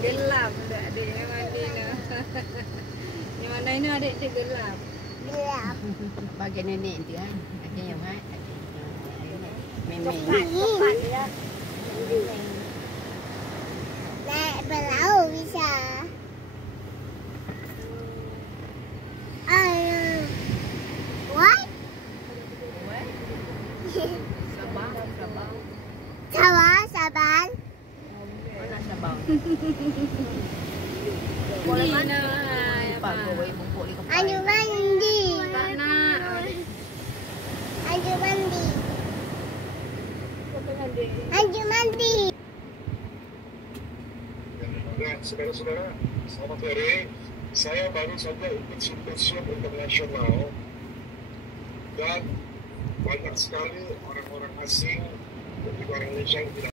Gelap dah adiknya mandi nah. Yang mana ini adik dia gelap. Gelap. Bagi nenek tu kan. Ada yang mat. Memang. Cepat ya. Naik perahu bisa. Ayo. What? Sabang, sabang. Sabar. Mana sabang? Boleh mana? Pak kowe bungkuk di kepala. Aju mandi. Tak nak. Aju mandi. Aju mandi. Nah, saudara-saudara, selamat sore. Saya baru saja ikut simposium internasional dan banyak sekali orang-orang asing dan juga orang Indonesia yang tidak